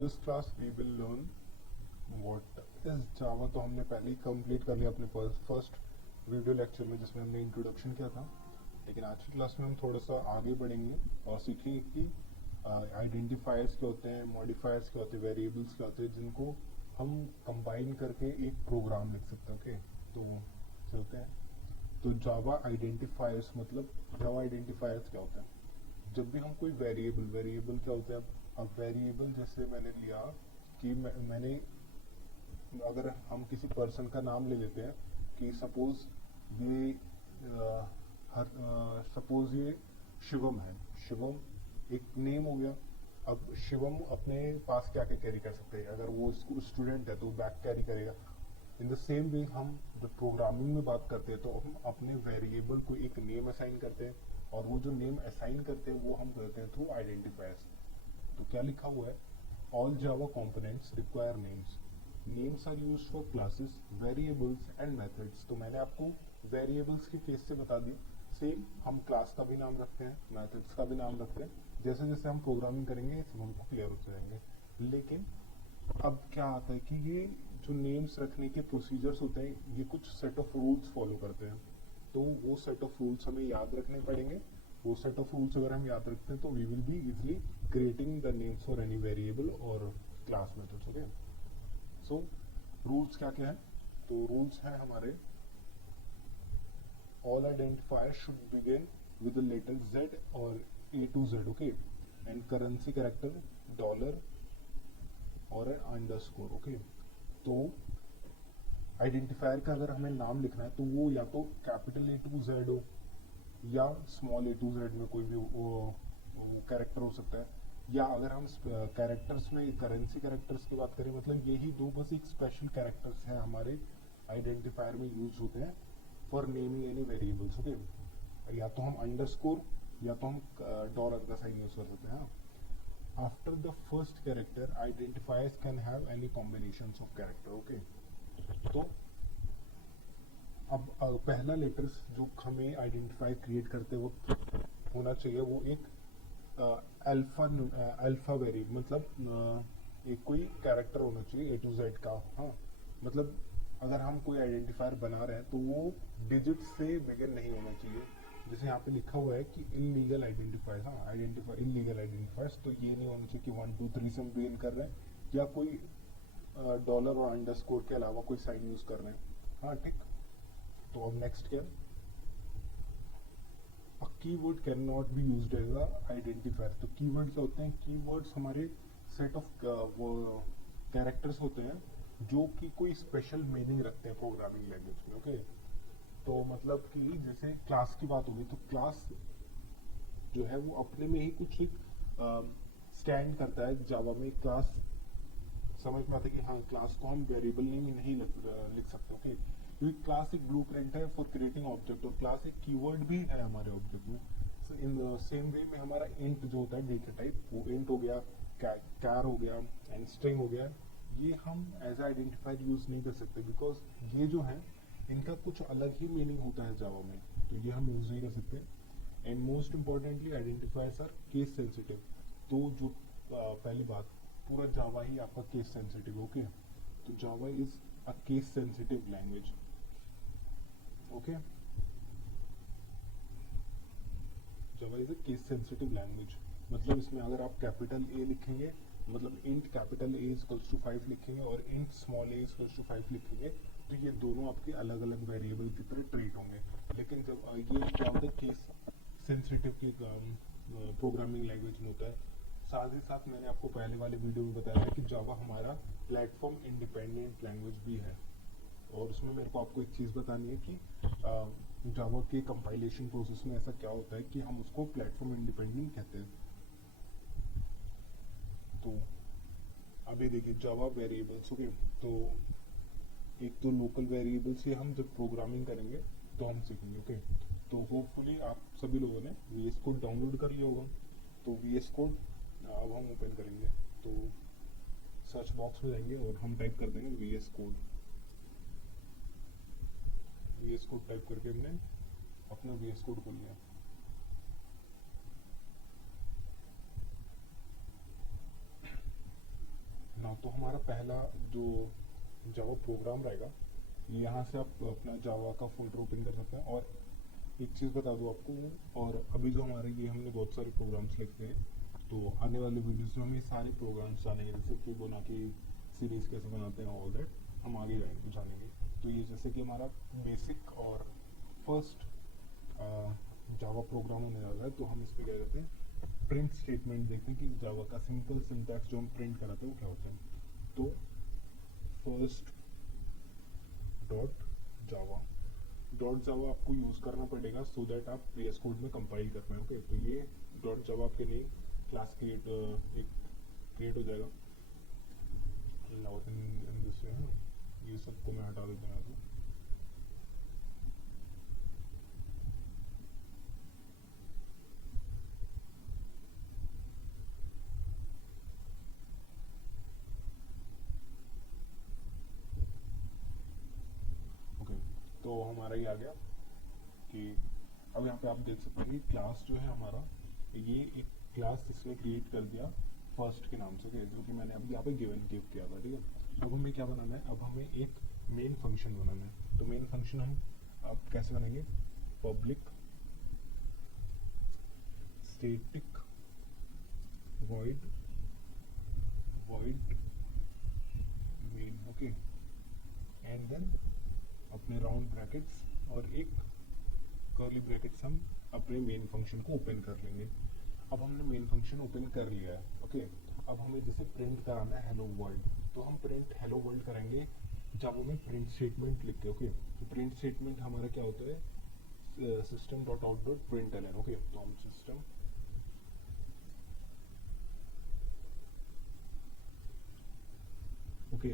This class we will learn what is Java. तो हमने पहले ही कंप्लीट कर लिया अपने फर्स्ट वीडियो लेक्चर में जिसमें हमने इंट्रोडक्शन किया था। लेकिन आज की क्लास में हम थोड़ा सा आगे बढ़ेंगे और सीखेंगे कि आइडेंटिफायर्स क्या होते हैं, मॉडिफायर्स क्या होते हैं, वेरिएबल्स क्या होते हैं, जिनको हम कंबाइन करके एक प्रोग्राम लिख सकते हैं। ओके, तो चलते हैं। तो जावा आइडेंटिफायर्स मतलब जावा आइडेंटिफायर्स क्या होता है? जब भी हम कोई वेरिएबल क्या होता है? अब वेरिएबल जैसे मैंने लिया कि मैंने अगर हम किसी पर्सन का नाम ले लेते हैं कि सपोज ये सपोज ये शिवम है। शिवम एक नेम हो गया। अब शिवम अपने पास क्या क्या कैरी कर सकते हैं? अगर वो स्टूडेंट है तो बैक कैरी करेगा। इन द सेम वे हम जब प्रोग्रामिंग में बात करते हैं तो हम अपने वेरिएबल को एक नेम असाइन करते हैं और वो जो नेम असाइन करते हैं वो हम करते हैं थ्रू आइडेंटिफायर्स। तो क्या लिखा हुआ है? All Java components require names. Names are used for classes, variables and methods. तो मैंने आपको वेरिएबल्स के केस से बता दी। सेम हम क्लास का भी नाम रखते हैं, मेथड्स का भी नाम रखते हैं। जैसे जैसे हम प्रोग्रामिंग करेंगे सब हमको क्लियर होते जाएंगे। लेकिन अब क्या आता है कि ये जो नेम्स रखने के प्रोसीजर्स होते हैं ये कुछ सेट ऑफ रूल्स फॉलो करते हैं। तो वो सेट ऑफ रूल्स हमें याद रखने पड़ेंगे। वो सेट ऑफ रूल्स अगर हम याद रखते हैं तो we will be easily creating the names for any variable और class methods. Okay, so rules क्या क्या है? तो रूल्स हैं हमारे all identifiers should begin with the letter Z or A to Z, okay, and currency character dollar or an underscore, okay। तो identifier का अगर हमें नाम लिखना है तो वो या तो कैपिटल ए टू जेड हो या स्मॉल ए टू जेड में कोई भी वो कैरेक्टर हो सकता है। या अगर हम कैरेक्टर्स में करेंसी कैरेक्टर्स की बात करें, मतलब यही दो बस एक स्पेशल कैरेक्टर्स हैं हमारे आइडेंटिफायर में यूज होते हैं for naming any variables. Okay, या तो हम अंडरस्कोर या तो हम डॉलर का साइन यूज कर सकते हैं। After the first character identifiers can have any combinations of character. Okay, तो अब पहला लेटर्स जो हमें आइडेंटिफाई क्रिएट करते वक्त होना चाहिए वो एक अल्फा वेरिएबल, मतलब एक कोई कैरेक्टर होना चाहिए ए टू जेड का। हाँ, मतलब अगर हम कोई आइडेंटिफायर बना रहे हैं तो वो डिजिट से बिगिन नहीं होना चाहिए। जैसे यहाँ पे लिखा हुआ है कि इनलीगल आइडेंटिफायर्स, हाँ आइडेंटिफाई इनलीगल आइडेंटिफायर्स, तो ये नहीं होना चाहिए कि 1 2 3 से हम बिगिन कर रहे हैं या कोई डॉलर और अंडरस्कोर के अलावा कोई साइन यूज कर रहे हैं। हाँ ठीक। तो अब नेक्स्ट क्या? A keyword can not be used as a identifier. तो कीवर्ड क्या होते हैं? कीवर्ड्स हमारे सेट ऑफ वो कैरेक्टर्स होते हैं जो कि कोई स्पेशल मीनिंग रखते हैं प्रोग्रामिंग लैंग्वेज में। ओके, तो मतलब कि जैसे क्लास की बात होगी तो क्लास जो है वो अपने में ही कुछ एक स्टैंड करता है। जावा में क्लास समझ में आता है कि हाँ क्लास को हम वेरिएबल नहीं लिख सकते। ओके, क्योंकि क्लास एक ब्लूप्रिंट है फॉर क्रिएटिंग ऑब्जेक्ट और क्लास एक कीवर्ड भी है हमारे ऑब्जेक्ट में। इन सेम वे में हमारा इंट जो होता है डेटा टाइप, वो इंट हो गया, कैर हो गया एंड स्ट्रिंग हो गया, ये हम एज आइडेंटिफायर यूज नहीं कर सकते बिकॉज ये जो है इनका कुछ अलग ही मीनिंग होता है जावा में, तो ये हम यूज नहीं कर सकते। And most importantly identifiers are case sensitive. तो जो पहली बात, पूरा जावा ही आपका केस सेंसिटिव। ओके, तो Java is a case sensitive language. Okay, Java is a case sensitive language, मतलब इसमें अगर आप कैपिटल ए लिखेंगे, मतलब int capital A equals to 5 लिखेंगे और int small A equals to 5 लिखेंगे तो ये दोनों आपके अलग अलग वेरिएबल की तरह ट्रीट होंगे। लेकिन जब ये क्या होता है केस सेंसिटिव की प्रोग्रामिंग लैंग्वेज में होता है। साथ ही साथ मैंने आपको पहले वाले वीडियो में बताया था कि जावा हमारा प्लेटफॉर्म इंडिपेंडेंट लैंग्वेज भी है। और उसमें मेरे को आपको एक चीज़ बतानी है कि जावा के कंपाइलेशन प्रोसेस में ऐसा क्या होता है कि हम उसको प्लेटफॉर्म इंडिपेंडेंट कहते हैं। तो अभी देखिए जावा वेरिएबल्स। ओके, तो एक तो लोकल वेरिएबल्स से हम जब प्रोग्रामिंग करेंगे तो हम सीखेंगे। ओके, तो होपफुली आप सभी लोगों ने VS कोड डाउनलोड कर लिया होगा। तो VS कोड अब हम ओपन करेंगे तो सर्च बॉक्स में जाएंगे और हम टाइप कर देंगे VS code. VS code type करके हमने अपना VS कोड खोल लिया। ना तो हमारा पहला जो जावा प्रोग्राम रहेगा, यहाँ से आप अपना जावा का फोल्डर ओपन कर सकते हैं। और एक चीज़ बता दूँ आपको, और अभी जो हमारे ये हमने बहुत सारे प्रोग्राम्स लिखे हैं, तो आने वाले वीडियोस में हमें सारे प्रोग्राम्स जानेंगे, जैसे कि बोना की सीरीज़ कैसे बनाते हैं, ऑल दैट हम आगे जानेंगे। तो ये जैसे कि हमारा बेसिक और फर्स्ट जावा प्रोग्राम होने वाला है, तो हम इसमें क्या करते हैं, प्रिंट स्टेटमेंट देखते हैं कि जावा का सिंपल सिंटैक्स जो हम प्रिंट कराते हैं वो क्या होता है। तो फर्स्ट डॉट जावा आपको यूज़ करना पड़ेगा सो दैट आप VS कोड में कंपाइल कर पाएँ। ओके, तो ये डॉट जावा आपके लिए क्लास क्रिएट हो जाएगा। इन दिस वे ये सबको मैं हटा देता हूँ। तो हमारा ये आ गया कि अब यहाँ पे आप देख सकते हैं कि क्लास जो है हमारा, ये एक क्लास इसने क्रिएट कर दिया फर्स्ट के नाम से, जो कि मैंने अभी यहाँ पे गिव किया था। ठीक है, अब हमें क्या बनाना है, अब हमें एक मेन फंक्शन बनाना है। तो मेन फंक्शन हम आप कैसे बनाएंगे, public static void main. Okay, and then अपने राउंड ब्रैकेट्स और एक कर्ली ब्रैकेट्स हम अपने मेन फंक्शन को ओपन कर लेंगे। अब हमने मेन फंक्शन ओपन कर लिया है। ओके, अब हमें जैसे प्रिंट कराना है हेलो वर्ल्ड, तो हम प्रिंट हेलो वर्ल्ड करेंगे जब हमें प्रिंट स्टेटमेंट लिख के। ओके, तो प्रिंट स्टेटमेंट हमारा क्या होता है, system dot out dot print L N. Okay, तो हम सिस्टम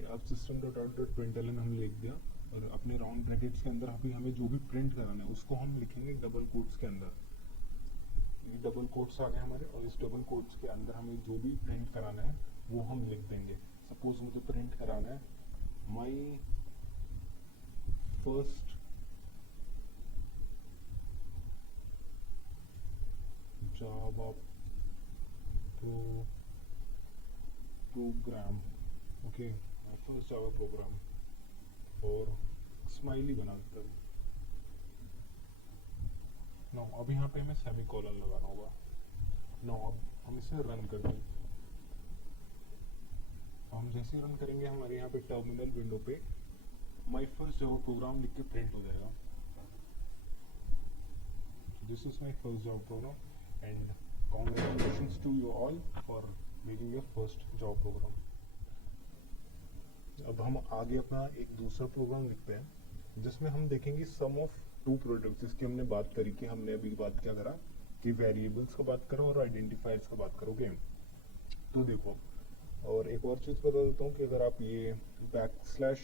अब system dot out dot print L N हम लिख दिया, और अपने राउंड ब्रैकेट्स के अंदर अभी हमें जो भी प्रिंट कराना है उसको हम लिखेंगे डबल कोट्स के अंदर। ये डबल कोट्स आ गए हमारे, और इस डबल कोट्स के अंदर हमें जो भी प्रिंट कराना है वो हम लिख देंगे। सपोज मुझे प्रिंट कराना है माई first Java programme. Okay, first Java programme, और स्माइली बना देता हूँ। नो, अब यहाँ पे हमें सेमी कॉलन लगाना होगा। नो, अब हम इसे रन करते हैं। हम जैसे रन करेंगे हमारे यहाँ पे टर्मिनल विंडो पे माई फर्स्ट जावा प्रोग्राम लिख के प्रिंट हो जाएगा। This is my first Java program and congratulations to you all for making your first Java program. अब हम आगे अपना एक दूसरा प्रोग्राम लिखते हैं जिसमें हम देखेंगे सम ऑफ टू प्रोडक्ट्स, जिसकी हमने बात करी कि हमने अभी बात क्या करा कि वेरिएबल्स का बात करो और आइडेंटिफायर्स का बात करोगे। तो देखो, और एक और चीज़ बता देता हूँ कि अगर आप ये बैकस्लैश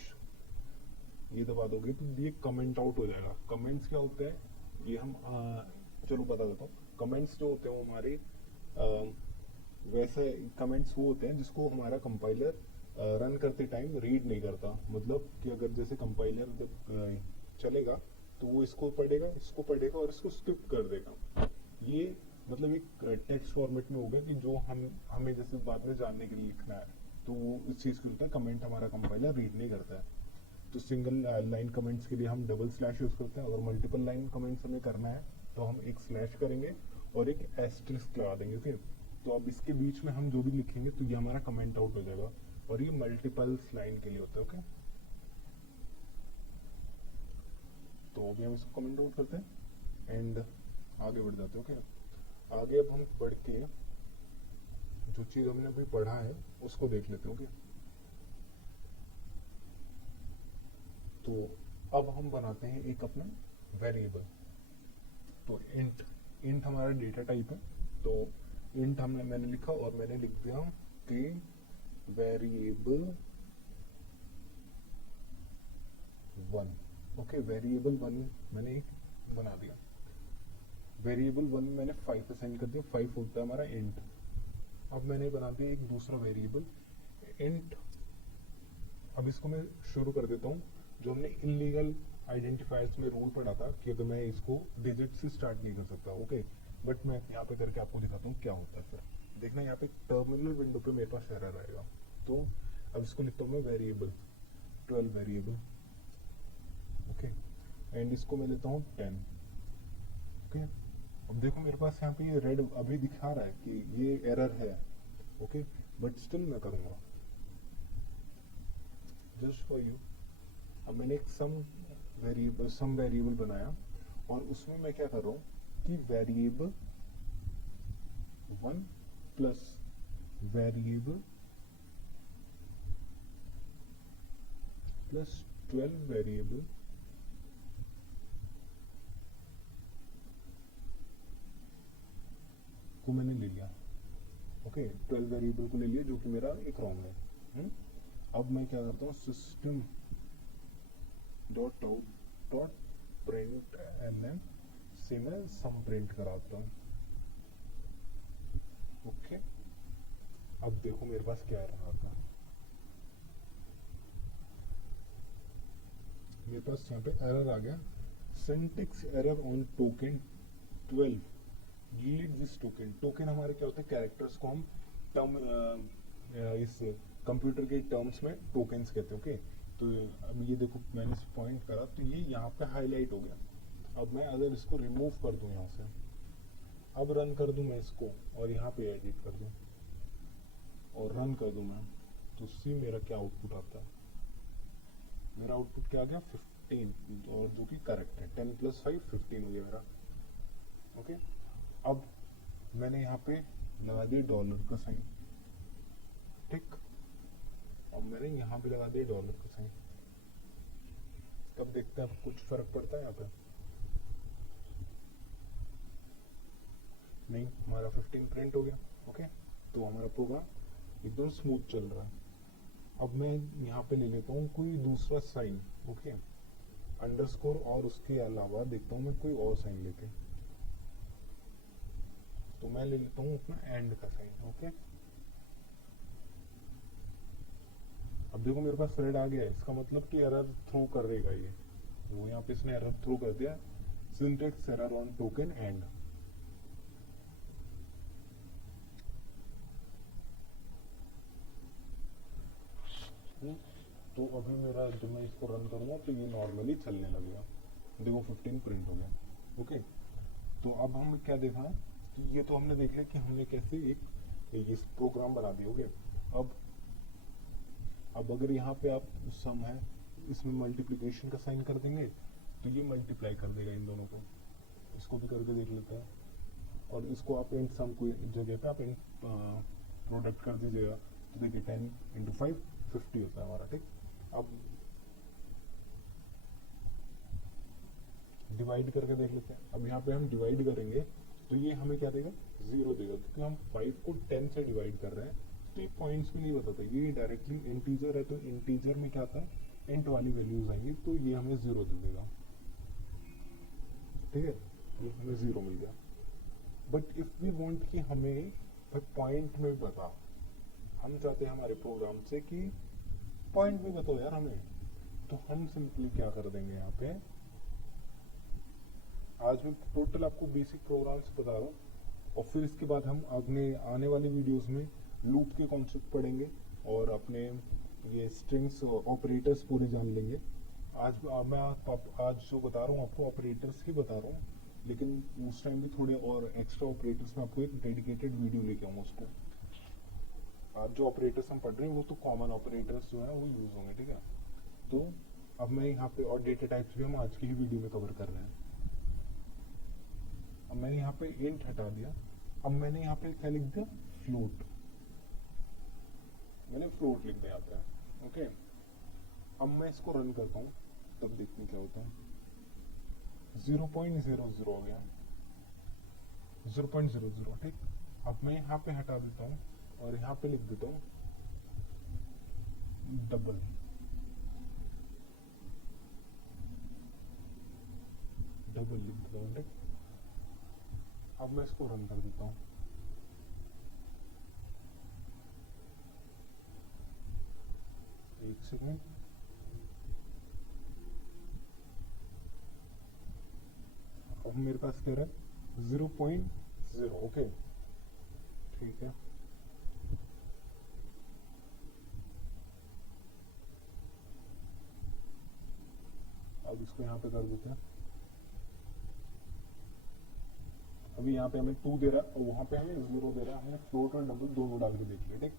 ये दबा दोगे तो ये कमेंट आउट हो जाएगा। कमेंट्स क्या होते हैं, ये हम चलो बता देता हूँ। कमेंट्स जो होते हैं वो हमारे वैसे कमेंट्स वो होते हैं जिसको हमारा कंपाइलर रन करते टाइम रीड नहीं करता। मतलब कि अगर जैसे कंपाइलर जब चलेगा तो वो इसको पढ़ेगा और इसको स्किप कर देगा। ये मतलब एक टेक्स्ट फॉर्मेट में होगा कि जो हमें जैसे बाद में जानने के लिए लिखना है, तो वो इस चीज़ के होता है कमेंट हमारा कंपाइलर रीड नहीं करता है। तो सिंगल लाइन कमेंट्स के लिए हम डबल स्लैश यूज़ करते हैं। अगर मल्टीपल लाइन कमेंट्स हमें करना है तो हम एक स्लैश करेंगे और एक एस्टेरिस्क लगा देंगे। ओके, तो अब इसके बीच में हम जो भी लिखेंगे तो ये हमारा कमेंट आउट हो जाएगा, और ये मल्टीपल्स लाइन के लिए होता है। ओके, तो अभी हम इसको कमेंट आउट करते हैं एंड आगे बढ़ जाते हैं। ओके, आगे अब हम पढ़ के जो चीज़ हमने अभी पढ़ा है उसको देख लेते हैं। ओके, तो अब हम बनाते हैं एक अपना वेरिएबल। तो इंट हमारा डेटा टाइप है, तो इंट मैंने लिखा और मैंने लिख दिया कि वेरिएबल 1। ओके, वेरिएबल 1 मैंने एक बना दिया। वेरिएबल 1 मैंने 5 असाइन कर दिया, 5 होता है हमारा इंट। अब मैंने बना दिया एक दूसरा वेरिएबल इंट। अब इसको मैं शुरू कर देता हूँ। जो हमने इलीगल आइडेंटिफायर्स में रूल पढ़ा था कि अगर मैं इसको डिजिट से स्टार्ट नहीं कर सकता। ओके, बट मैं यहाँ पे करके आपको दिखाता हूँ क्या होता है। फिर देखना, यहाँ पे टर्मिनल विंडो पे मेरे पास एरर आएगा। तो अब इसको लिखता हूँ मैं वेरिएबल, 12 वेरिएबल, ओके, एंड इसको मैं लेता हूँ 10, ओके। अब देखो मेरे पास यहाँ पे ये रेड अभी दिखा रहा है कि ये एरर है, ओके, बट स्टिल मैं करूँगा जस्ट फॉर यू। अब मैंने एक सम वेरिएबल बनाया और उसमें मैं क्या कर रहा हूँ कि variable 1 plus variable plus 12 variable को मैंने ले लिया, ओके, 12 वेरिएबल को ले लिया जो कि मेरा एक रॉन्ग है। अब मैं क्या करता हूँ, system dot out dot print n से मैं सम प्रिंट कराता हूँ, ओके। अब देखो मेरे पास क्या रहा था, मेरे पास यहाँ पे एरर आ गया, syntax error on token 12, delete this token. Token हमारे क्या होते हैं, कैरेक्टर्स को हम टर्म इस कंप्यूटर के टर्म्स में टोकन्स कहते हैं, ओके। तो अब ये देखो मैंने इस पॉइंट करा तो ये यहाँ पे हाईलाइट हो गया। अब मैं अगर इसको रिमूव कर दूं यहाँ से, अब रन कर दूं मैं इसको और यहाँ पे एडिट कर दूं और रन कर दूं मैं, तो सी मेरा क्या आउटपुट आता है, मेरा आउटपुट क्या आ गया 15, और जो कि करेक्ट है, 10 प्लस 5 15 हो गया मेरा, ओके। अब मैंने यहाँ पे लगा दिया डॉलर का साइन, ठीक। अब मैंने यहाँ पे लगा दिया डॉलर का साइन, तब देखते हैं कुछ फर्क पड़ता है यहाँ पे, नहीं, हमारा 15 प्रिंट हो गया, ओके। तो हमारा प्रोग्राम एकदम स्मूथ चल रहा है। अब मैं यहाँ पे ले लेता हूँ कोई दूसरा साइन, ओके, अंडरस्कोर, और उसके अलावा देखता हूँ मैं कोई और साइन लेके, तो मैं ले लेता हूँ अपना एंड का साइन, ओके। अब देखो मेरे पास थ्रेड आ गया है, इसका मतलब कि एरर थ्रो करेगा ये, वो यहाँ पे इसने एरर थ्रो कर दिया, syntax error on token and. तो अभी मेरा जब मैं इसको रन करूंगा तो ये नॉर्मली चलने लगेगा, देखो 15 प्रिंट हो गया, ओके। तो अब हमें क्या देखना है कि ये तो हमने देख लिया कि हमने कैसे एक इस प्रोग्राम बना दिया, ओके। अब अगर यहाँ पे आप सम है इसमें मल्टीप्लिकेशन का साइन कर देंगे तो ये मल्टीप्लाई कर देगा इन दोनों को, इसको भी करके देख लेते हैं, और इसको आप इन सम को जगह पे आप इन प्रोडक्ट कर दीजिएगा, तो देखिए 10 इंटू 5 50 होता है हमारा, ठीक। अब डिवाइड करके देख लेते हैं। अब यहाँ पे हम डिवाइड करेंगे तो ये हमें क्या देगा, 0 देगा, क्योंकि हम 5 को 10 से डिवाइड कर रहे हैं, तो ये पॉइंट्स भी नहीं बताता, ये डायरेक्टली इंटीजर है, तो इंटीजर में क्या आता है, इंट वाली वैल्यूज आएंगी, तो ये हमें 0 दे देगा, ठीक है, ये हमें 0 मिल गया। बट इफ वी वांट कि हमें पॉइंट में बता, हम चाहते हैं हमारे प्रोग्राम से कि पॉइंट में बताओ यार हमें, तो हम सिंपली क्या कर देंगे यहाँ पे, आज मैं टोटल आपको बेसिक प्रोग्राम्स बता रहा हूँ, और फिर इसके बाद हम अपने आने वाली वीडियोस में लूप के कॉन्सेप्ट पढ़ेंगे और अपने ये स्ट्रिंग्स ऑपरेटर्स पूरे जान लेंगे। मैं आज जो बता रहा हूँ आपको ऑपरेटर्स ही बता रहा हूँ, लेकिन उस टाइम भी थोड़े और एक्स्ट्रा ऑपरेटर्स में आपको एक डेडिकेटेड वीडियो लेके आऊँगा उसको। आज जो ऑपरेटर्स हम पढ़ रहे हैं वो तो कॉमन ऑपरेटर्स जो है वो यूज होंगे, ठीक है। तो अब मैं यहाँ पे और डेटा टाइप्स भी हम आज की ही वीडियो में कवर कर रहे हैं। अब मैंने यहाँ पे इंट हटा दिया, अब मैंने यहाँ पे क्या लिख दिया, फ्लोट, मैंने फ्लोट लिख दिया यहाँ पे, ओके। अब मैं इसको रन करता हूँ, तब देखते हैं क्या होता है, 0.00 हो गया, 0.00, ठीक। अब मैं यहाँ पे हटा देता हूँ और यहाँ पे लिख देता हूँ डबल, लिख देता हूँ, ठीक। अब मैं इसको रन कर देता हूँ, एक सेकेंड, अब मेरे पास क्या रहा है 0.0, ओके, ठीक है। इसको यहाँ पे कर देते हैं। अभी यहाँ पे हमें 2 दे रहा है और वहाँ पे हमें 0 दे रहा है, हमने फ्लोट और डबल दोनों डाल के देख लिया, ठीक।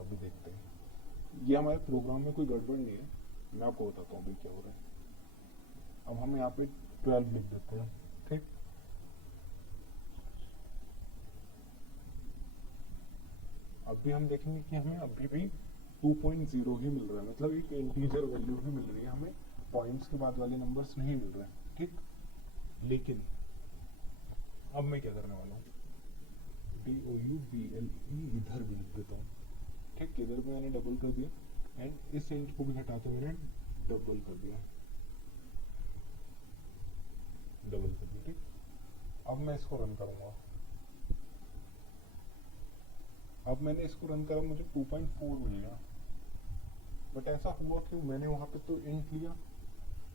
अभी देखते हैं, ये हमारे प्रोग्राम में कोई गड़बड़ नहीं है, मैं आपको बताता हूँ अभी क्या हो रहा है। अब हम यहाँ पे 12 लिख देते हैं, ठीक। अभी हम देखेंगे कि हमें अभी भी 2.0 ही मिल रहा है, मतलब एक इंटीजर वैल्यू ही मिल रही है, हमें पॉइंट्स के बाद वाले नंबर्स नहीं मिल रहे हैं, ठीक। लेकिन अब मैं क्या करने वाला हूँ, DOUBLE इधर भी लिख देता हूँ, ठीक। इधर भी मैंने डबल कर दिया एंड इस इंट को भी हटा के मैंने डबल कर दिया, ठीक। अब मैं इसको रन करूंगा। अब मैंने इसको रन करा, मुझे 2.4 मिल गया, बट ऐसा हुआ क्यों, मैंने वहां पे तो इंट लिया,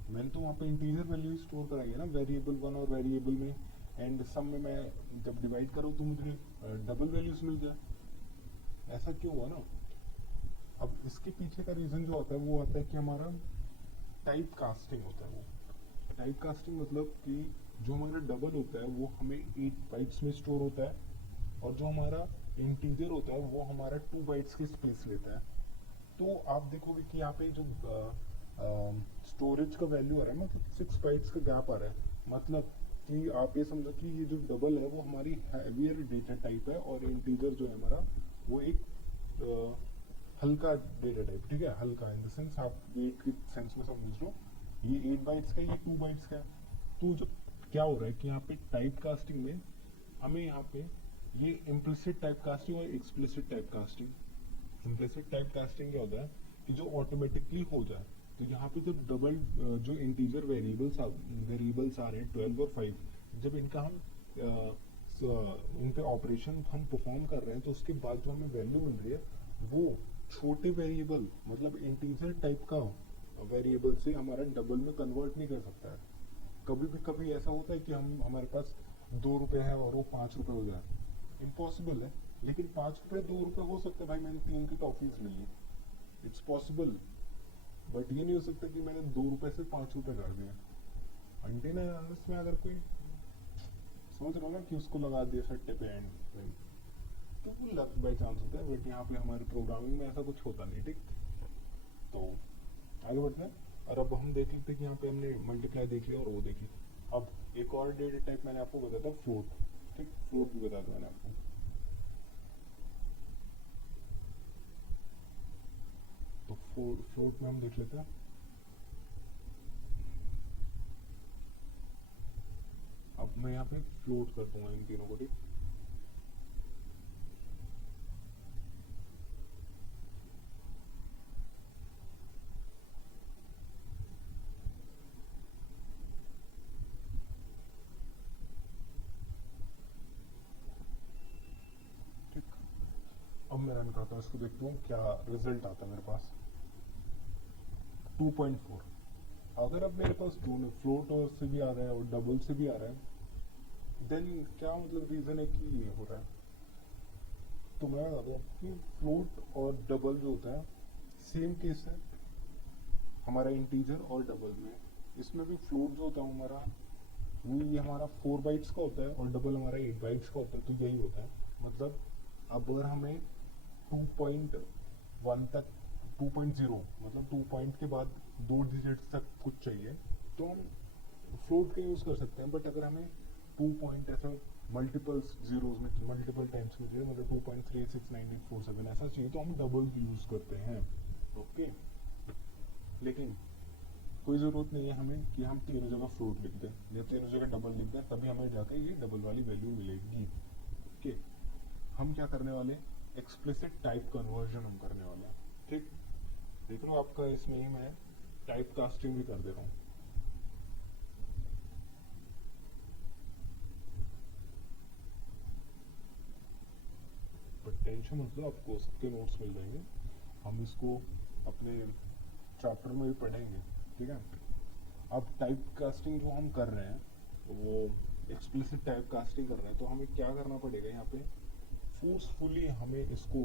मैंने तो वहां पे इंटीजर वैल्यू स्टोर कराई है ना, वेरिएबल 1 और वेरिएबल में, एंड सब में मैं जब डिवाइड करूँ तो मुझे डबल वैल्यूज मिल जाए, ऐसा क्यों हुआ ना। अब इसके पीछे का रीजन जो होता है वो आता है कि हमारा टाइप कास्टिंग होता है। वो टाइप कास्टिंग मतलब कि जो हमारा डबल होता है वो हमें 8 बाइट्स में स्टोर होता है, और जो हमारा इंटीजर होता है वो हमारा 2 बाइट्स की स्पेस लेता है। तो आप देखोगे कि यहाँ पे जो स्टोरेज का वैल्यू आ रहा है, मतलब 6 बाइट्स का गैप आ रहा है, मतलब कि आप ये समझो कि ये जो डबल है वो हमारी हैवियर डेटा टाइप है, और इंटीजर जो है हमारा वो एक हल्का डेटा टाइप, ठीक है। हल्का इन द सेंस आप वेट के सेंस में समझ लो, ये 8 बाइट्स का, ये 2 बाइट्स का। तो जो क्या हो रहा है कि यहाँ पे टाइप कास्टिंग में हमें यहाँ पे ये इम्प्लिसिट टाइप कास्टिंग और explicit type casting, implicit type casting क्या होता है कि जो ऑटोमेटिकली हो जाए। तो यहाँ पे जब डबल जो इंटीजर वेरिएबल्स आ रहे हैं 12 और 5, जब इनका हम इन पे ऑपरेशन हम परफॉर्म कर रहे हैं, तो उसके बाद जो हमें वैल्यू मिल रही है वो छोटे वेरिएबल, मतलब इंटीजर टाइप का वेरिएबल से हमारा डबल में कन्वर्ट नहीं कर सकता है। कभी भी कभी ऐसा होता है कि हमारे पास 2 रुपए है और वो 5 रुपए हो जाए, इम्पॉसिबल है। लेकिन 5 रुपए 2 रुपए हो सकते हैं, भाई मैंने 3 की टॉफीज ले ली, इट्स पॉसिबल। बट ये नहीं हो सकता कि मैंने 2 रुपए से 5 रुपए कर दिया। अंटे ना में अगर कोई समझ रहा हो ना कि उसको लगा दिया सट्टे पे एंड, तो वो लक बाई चांस होता है, बट यहाँ पे हमारे प्रोग्रामिंग में ऐसा कुछ होता नहीं, ठीक। तो आगे बढ़ते हैं, और अब हम देख लेते हैं कि यहाँ पे हमने मल्टीप्लाई देख लिया और वो देख लिया। अब एक और डेटा टाइप मैंने आपको बताया था फ्लोट, ठीक। फ्लोट भी बता दूं मैंने आपको। तो फ्लोट में हम देख लेते हैं, अब मैं यहाँ पे फ्लोट कर दूंगा इन तीनों को, ठीक। अब मैं रन करता हूँ इसको, देखता हूँ क्या रिजल्ट आता है मेरे पास। 2.4। अगर अब मेरे पास दोनों फ्लोट और से भी आ रहा है और डबल से भी आ रहा है, देन क्या मतलब रीजन है कि ये हो रहा है। तो मैं बता दूँ कि फ्लोट और डबल जो होता है सेम केस है हमारा इंटीजर और डबल में। इसमें भी फ्लोट जो होता है हमारा ये हमारा 4 बाइट्स का होता है, और डबल हमारा 8 बाइट्स का होता है। तो यही होता है, मतलब अब अगर हमें 2.1 तक 2.0 मतलब 2 पॉइंट के बाद 2 डिजिट्स तक कुछ चाहिए तो हम फ्लोट का यूज़ कर सकते हैं। बट अगर हमें 2 पॉइंट ऐसा मल्टीपल जीरोज में मल्टीपल टाइम्स में चाहिए, मतलब 2.369847 ऐसा चाहिए, तो हम डबल यूज़ करते हैं, ओके। लेकिन कोई ज़रूरत नहीं है हमें कि हम तीनों जगह फ्लोट लिख दें या तीनों जगह डबल लिख दें, तभी हमें जाकर ये डबल वाली वैल्यू मिलेगी, ओके। हम क्या करने वाले, एक्सप्लिसिट टाइप कन्वर्जन हम करने वाले हैं, ठीक। देख लो आपका इसमें ही मैं टाइप कास्टिंग भी कर दे रहा हूँ। बट टेंशन मत लो, आपको सबके नोट्स मिल जाएंगे, हम इसको अपने चैप्टर में भी पढ़ेंगे, ठीक है। अब टाइप कास्टिंग जो हम कर रहे हैं वो एक्सप्लिसिट टाइप कास्टिंग कर रहे हैं, तो हमें क्या करना पड़ेगा, यहाँ पे फोर्सफुली हमें इसको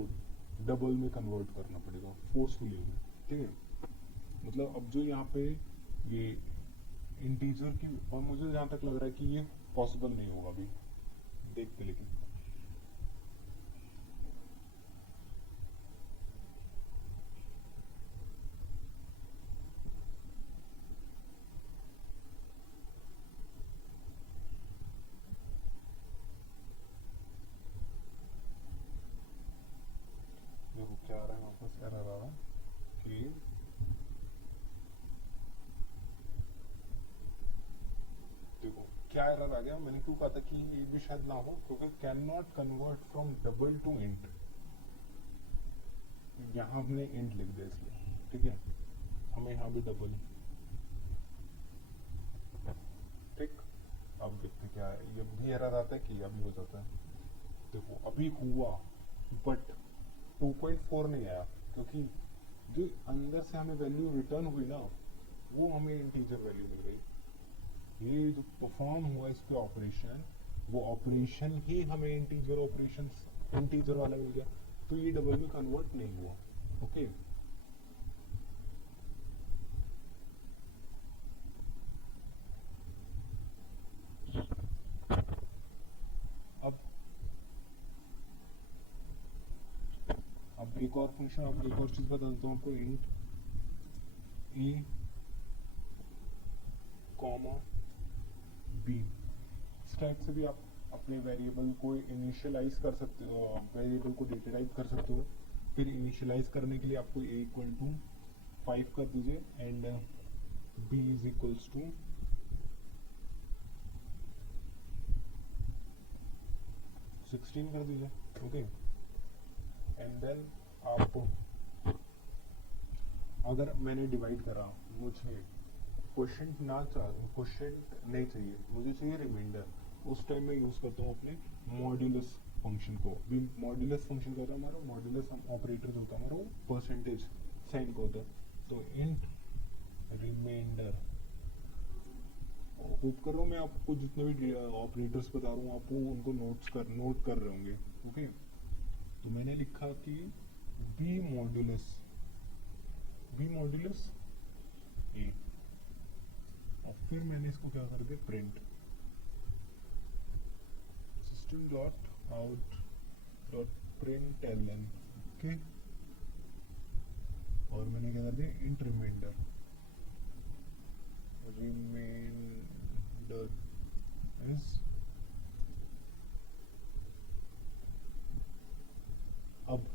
डबल में कन्वर्ट करना पड़ेगा, फोर्सफुली हमें, ठीक है। मतलब अब जो यहाँ पे ये इंटीजर की, और मुझे जहाँ तक लग रहा है कि ये पॉसिबल नहीं होगा अभी, देखते लेकिन देखो क्या आ रहा है, वापस एरर आ रहा है कि देखो क्या एरर आ गया। मैंने क्यों कहा था कि ये भी शायद ना हो, क्योंकि can not convert from double two int, यहाँ हमने इंट लिख दिया इसलिए, ठीक है, हमें यहाँ भी डबल, ठीक। अब देखते क्या है, ये भी एरर आता है कि अभी हो जाता है। देखो अभी हुआ, बट 2.4 नहीं आया, क्योंकि जो अंदर से हमें वैल्यू रिटर्न हुई ना, वो हमें इंटीजर वैल्यू मिल गई। ये जो परफॉर्म हुआ इस पे ऑपरेशन, वो ऑपरेशन ही हमें इंटीजर ऑपरेशन, इंटीजर वाला मिल गया, तो ये डबल में कन्वर्ट नहीं हुआ। ओके, अब एक और फंक्शन, अब एक और चीज बता देता हूँ आपको, इंट ए कॉमा बी। इस टाइप से भी आप अपने वेरिएबल को इनिशियलाइज कर सकते हो, वेरिएबल को डेटा टाइप कर सकते हो। फिर इनिशियलाइज करने के लिए आपको a इक्वल टू 5 कर दीजिए and b is equals to 16 कर दीजिए। ओके, एंड देन आप, अगर मैंने डिवाइड करा, मुझे क्वेश्चन ना चाहिए, क्वेश्चन नहीं चाहिए, मुझे चाहिए रिमाइंडर, उस टाइम मैं यूज करता हूँ अपने मॉड्यूलस फंक्शन को। भी मॉड्यूलस फंक्शन का होता है हमारा, मॉड्यूलस ऑपरेटर जो होता है हमारा, वो परसेंटेज साइन का होता है। तो इंट रिमाइंडर, होप कर रहा हूँ मैं आपको जितने भी ऑपरेटर्स बता रहा हूँ आपको उनको नोट कर रहे होंगे। ओके, तो मैंने लिखा कि बी मॉड्यूलस ए, और फिर मैंने इसको क्या कर दिया, print system dot out dot print L N. Okay, और मैंने क्या कर दिया, इंट रिमाइंडर इज, अब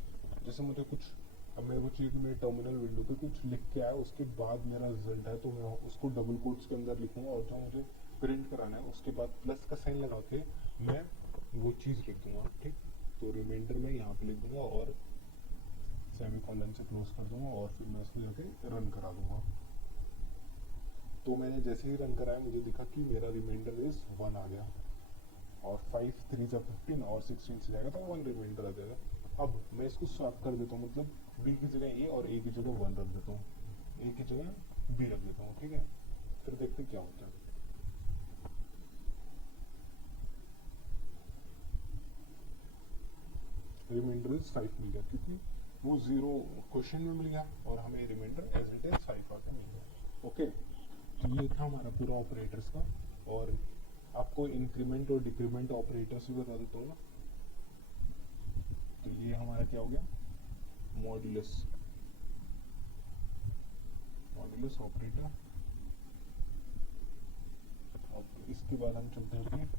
जैसे मुझे कुछ, अब मेरे को चाहिए कि मेरे टर्मिनल विंडो पे कुछ लिख के आया, उसके बाद मेरा रिजल्ट है, तो मैं उसको डबल कोट्स के अंदर लिखूंगा, और जो मुझे प्रिंट कराना है उसके बाद प्लस का साइन लगा के मैं वो चीज़ लिख दूंगा। ठीक, तो रिमाइंडर में यहाँ पे लिख दूंगा और सेमीकोलन से क्लोज कर दूंगा, और फिर मैं इसको जाके रन करा दूंगा। तो मैंने जैसे ही रन कराया मुझे दिखा कि मेरा रिमाइंडर इज 1 आ गया, और 5 3 जा 15 और 16 से जाएगा तो 1 रिमाइंडर आ जाएगा। अब मैं इसको स्वैप कर देता हूँ, मतलब बी की जगह ए और ए की जगह 1 रख देता हूँ, ए की जगह बी रख देता हूँ। ठीक है, फिर देखते क्या होता है। रिमाइंडर इज 5 मिल गया, क्योंकि वो 0 क्वेश्चन में मिल गया और हमें रिमाइंडर एज इट इज 5 आके मिल गया। ओके, तो ये था हमारा पूरा ऑपरेटर्स का, और आपको इंक्रीमेंट और डिक्रीमेंट ऑपरेटर्स भी बता देता हूँ ना। तो ये हमारा क्या हो गया, मॉड्यूलस ऑपरेटर। अब इसके बाद हम चलते हैं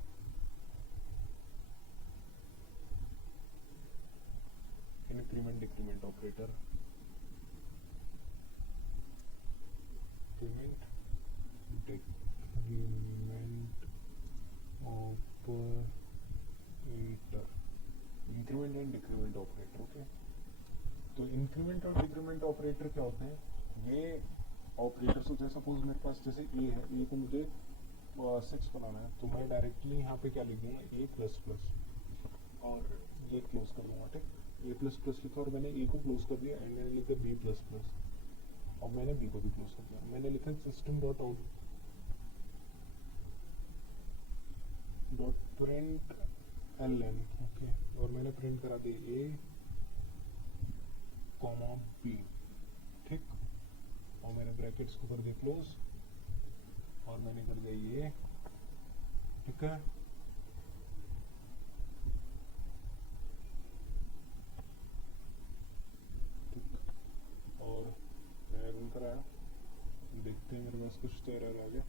increment decrement operator. Increment decrement operator, increment and decrement operator. Okay, तो इंक्रीमेंट और डिक्रीमेंट ऑपरेटर क्या होते हैं, ये ऑपरेटर्स होते हैं। सपोज मेरे पास जैसे ए है, ए को मुझे 6 बनाना है, तो मैं डायरेक्टली यहाँ पे क्या लिख दूंगा, ए प्लस प्लस, और ये क्लोज कर दूंगा। ठीक, ए प्लस प्लस लिखा और मैंने ए को क्लोज कर दिया, एंड मैंने लिखा बी प्लस प्लस, और मैंने बी को भी क्लोज कर दिया। मैंने लिखा system dot out dot print L N. Okay, और मैंने प्रिंट करा दिया ए कॉमा बी। ठीक, और मैंने ब्रैकेट्स को कर दिया क्लोज, और मैंने कर दिया ये, ठीक है। और मैं रन कराया, देखते हैं मेरे पास कुछ तो एरर आ गया,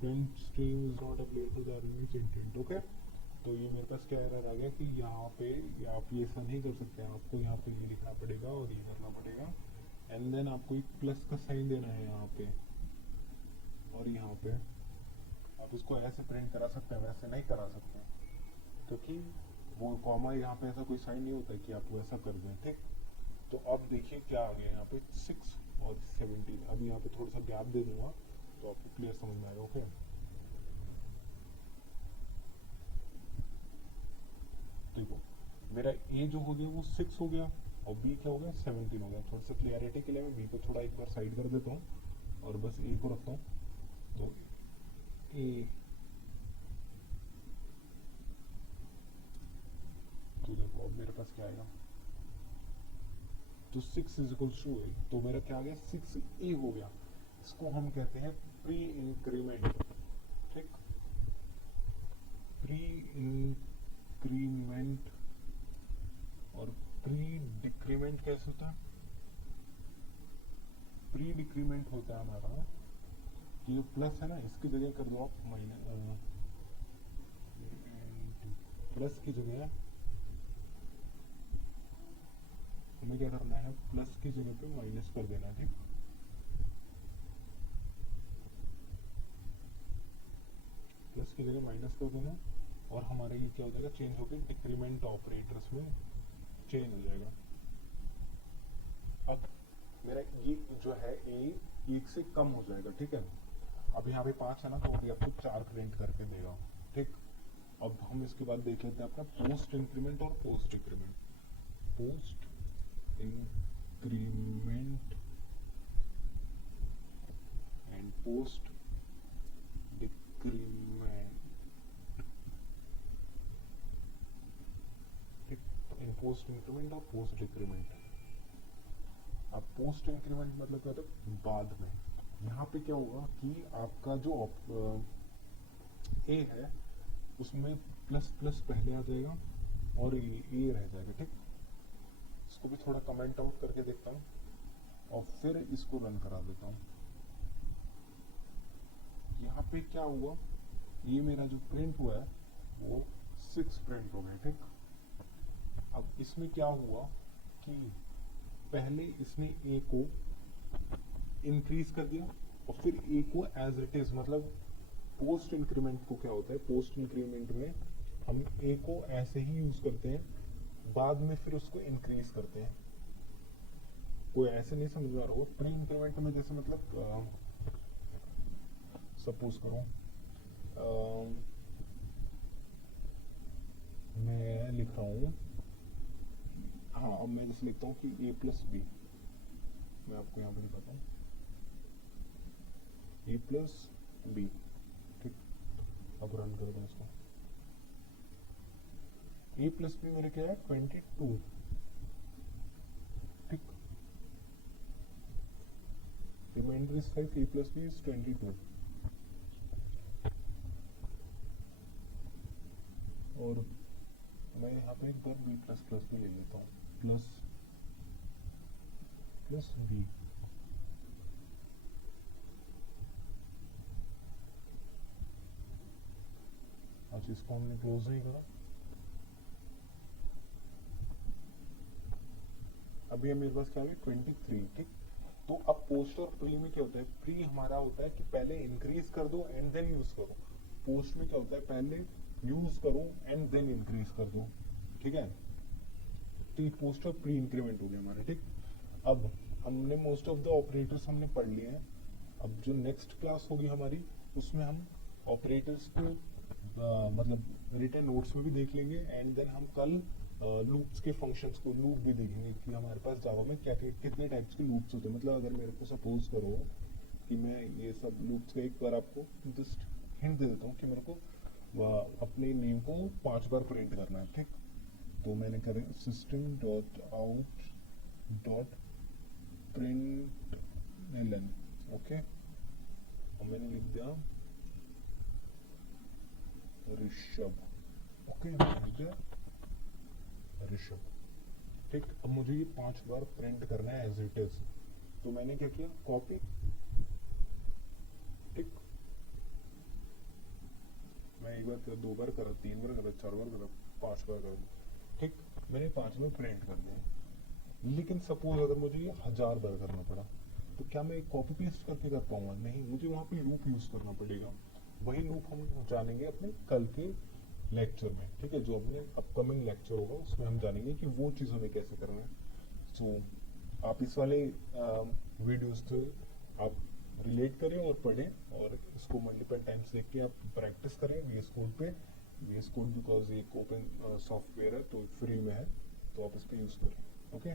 print stream is not available the reach intent, okay. तो ये मेरे पास क्या एरर आ गया कि यहाँ पे आप ये ऐसा नहीं कर सकते, आपको यहाँ पे ये लिखना पड़ेगा और ये करना पड़ेगा, एंड देन आपको एक प्लस का साइन देना है यहाँ पे, और यहाँ पे आप इसको ऐसे प्रिंट करा सकते हैं, वैसे नहीं करा सकते क्योंकि वो कॉमा यहाँ पे ऐसा कोई साइन नहीं होता कि आप वैसा कर दें, ठीक। तो अब देखिए क्या आ गया यहाँ पे 6 और 17। अब यहाँ पे थोड़ा सा गैप दे दूंगा तो आपको क्लियर समझ में आएगा, ओके। देखो मेरा ए जो हो गया वो 6 हो गया और बी क्या हो गया 17 हो गया। थोड़ा सा क्लियरिटी के लिए मैं बी को थोड़ा एक बार साइड कर देता हूँ और बस ए को रखता हूँ। तो ए तो देखो अब मेरे पास क्या आएगा, तो 6 इज इक्वल्स टू ए, तो मेरा क्या आ गया 6a हो गया। इसको हम कहते हैं प्री इंक्रीमेंट, ठीक। प्री इंक्रीमेंट और प्री डिक्रीमेंट कैसे होता है? प्री डिक्रीमेंट होता है हमारा कि जो प्लस है ना इसकी जगह कर दो आप माइनस, प्लस की जगह हमें क्या करना है, प्लस की जगह पे माइनस कर देना, ठीक। प्लस की जगह माइनस कर देना और हमारा ये क्या हो जाएगा, चेंज होकर डिक्रीमेंट ऑपरेटर्स में चेंज हो जाएगा। अब मेरा ये जो है ए 1 से कम हो जाएगा, ठीक है। अब यहाँ पे 5 है ना तो ये आपको 4 प्रिंट करके देगा, ठीक। अब हम इसके बाद देख लेते हैं अपना पोस्ट इंक्रीमेंट और post decrement. Post increment and post decrement, in post increment और पोस्ट डिक्रीमेंट। अब पोस्ट इंक्रीमेंट मतलब क्या होता है, बाद में। यहाँ पे क्या होगा कि आपका जो ए है उसमें प्लस प्लस पहले आ जाएगा और ए रह जाएगा, ठीक। इसको भी थोड़ा कमेंट आउट करके देखता हूँ और फिर इसको रन करा देता हूँ। यहाँ पे क्या हुआ, ये मेरा जो प्रिंट हुआ है वो 6 प्रिंट हो गए, ठीक। अब इसमें क्या हुआ कि पहले इसने ए को इंक्रीज कर दिया और फिर ए को एज इट इज, मतलब पोस्ट इंक्रीमेंट को क्या होता है, पोस्ट इंक्रीमेंट में हम ए को ऐसे ही यूज करते हैं, बाद में फिर उसको इंक्रीज करते हैं। कोई ऐसे नहीं समझ में आ रहा हो, प्री इंक्रीमेंट में जैसे मतलब सपोज करो मैं लिख रहा हूँ, हाँ अब मैं जैसे लिखता हूँ कि ए प्लस बी, मैं आपको यहाँ पे दिखाता हूँ ए प्लस बी, ठीक। अब रन कर दो इसको, ए प्लस बी मेरे क्या है 22, ठीक। Remainder is 5, a plus b is 22। और मैं यहाँ पे एक बार बी प्लस प्लस भी ले लेता हूँ, प्लस प्लस बी। अच्छा इसको हमने क्लोज नहीं करा। अभी है मेरे पास क्या है 23, ठीक। तो अब पोस्ट और प्री में क्या होता है, प्री हमारा होता है कि पहले इंक्रीज कर दो एंड देन यूज करो, पोस्ट में क्या होता है पहले यूज करो एंड देन इंक्रीज कर दो, ठीक है। तो पोस्ट और प्री इंक्रीमेंट हो गया हमारा, ठीक। अब हमने मोस्ट ऑफ द ऑपरेटर्स हमने पढ़ लिए हैं। अब जो नेक्स्ट क्लास होगी हमारी उसमें हम ऑपरेटर्स को मतलब रिटन नोट्स में भी देख लेंगे एंड देन हम कल लूप्स के फंक्शंस को लूप भी देखेंगे कि हमारे पास जावा में क्या कितने टाइप्स के लूप्स होते हैं। मतलब अगर मेरे को सपोज करो कि मैं ये सब लूप्स का एक बार आपको जस्ट हिंट दे देता हूँ कि मेरे को अपने नेम को 5 बार प्रिंट करना है, ठीक। तो मैंने करें system dot out dot print l n, okay. और मैंने लिख दिया ऋषभ। ओके, मैंने लिख दिया ऋषभ। ठीक, अब मुझे ये 5 बार प्रिंट करना है एज इट इज। तो मैंने क्या किया, कॉपी, ठीक, मैं एक बार करा, 2 बार करा, 3 बार करा, 4 बार करा, 5 बार करा, ठीक, मैंने 5 बार प्रिंट कर दिया। लेकिन सपोज अगर मुझे ये 1000 बार करना पड़ा, तो क्या मैं कॉपी पेस्ट करके कर पाऊंगा? नहीं, मुझे वहां पे लूप यूज करना पड़ेगा। वही लूप हम जानेंगे अपने कल के लेक्चर में, ठीक है, जो अपने अपकमिंग लेक्चर होगा उसमें हम जानेंगे कि वो चीज़ हमें कैसे करना है। सो आप इस वाले वीडियोस से आप रिलेट करें और पढ़ें, और इसको मल्टीपल टाइम्स देख के आप प्रैक्टिस करें VS कोड पे। VS कोड बिकॉज एक ओपन सॉफ्टवेयर है, तो फ्री में है, तो आप इस पर यूज़ करें। ओके।